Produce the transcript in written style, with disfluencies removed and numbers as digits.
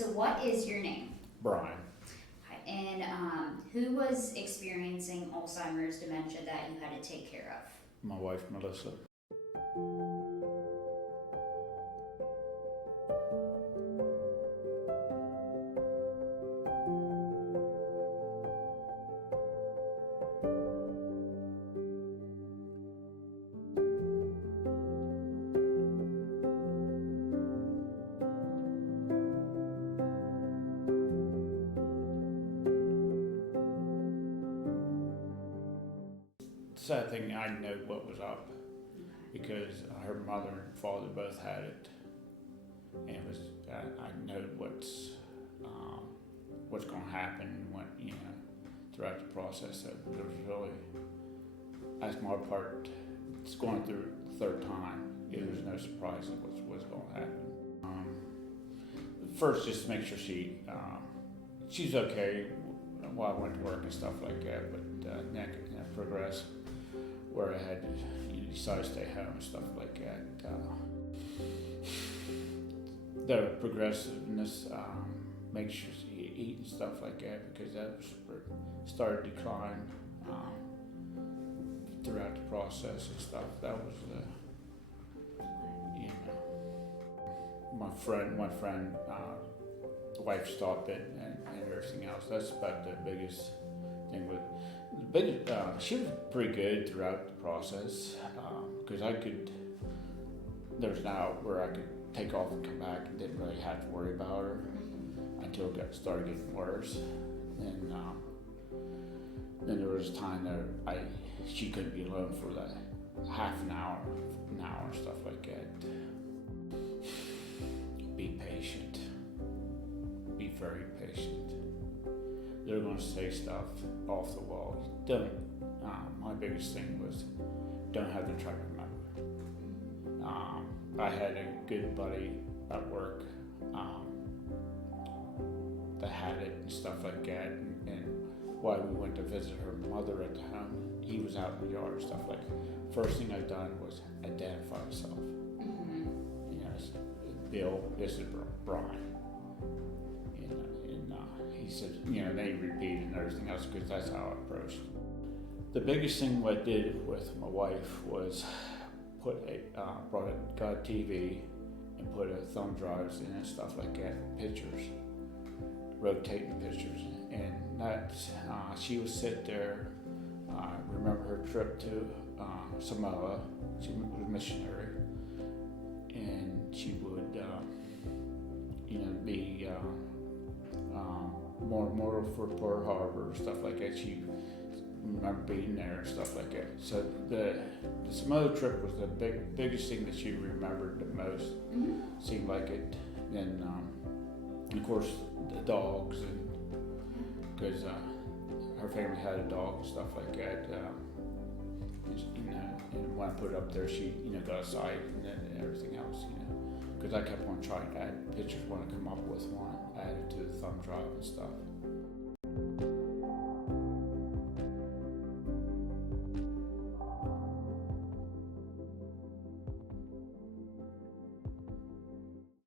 So what is your name? Brian. And who was experiencing Alzheimer's dementia that you had to take care of? My wife, Melissa. Sad thing, I knew what was up because her mother and father both had it, and it was I know what's going to happen when throughout the process. So there was really, as my part, it's going through the third time. It was no surprise of what was going to happen. First, just to make sure she's okay while I went to work and stuff like that, but that progressed where I had to decide to stay home and stuff like that. The progressiveness, make sure she eat and stuff like that, because that was started to decline throughout the process and stuff. That was one friend, the wife stopped it and everything else. That's about the biggest thing with. She was pretty good throughout the process because there was an hour where I could take off and come back and didn't really have to worry about her until it started getting worse. And then there was a time that she couldn't be alone for that half an hour and stuff like that. Be patient. Be very patient. They're going to say stuff off the wall. My biggest thing was don't have them try to remember. I had a good buddy at work that had it and stuff like that. And while we went to visit her mother at the home, he was out in the yard and stuff like that. First thing I done was identify myself. Bill, this is Brian. He said, they repeated and everything else because that's how I approached it. The biggest thing what I did with my wife was got a TV and put a thumb drives in and stuff like that, pictures, rotating pictures, and that she would sit there. I remember her trip to Samoa. She was a missionary, and she would, be. More for Pearl Harbor, stuff like that. She remember being there and stuff like that. So the Samoa trip was the biggest thing that she remembered the most. Mm-hmm. Seemed like it. And of course the dogs, and because her family had a dog and stuff like that. And when I put it up there, she got a sight and everything else. Because I kept on trying to add pictures when I come up with one, add it to the thumb drive and stuff.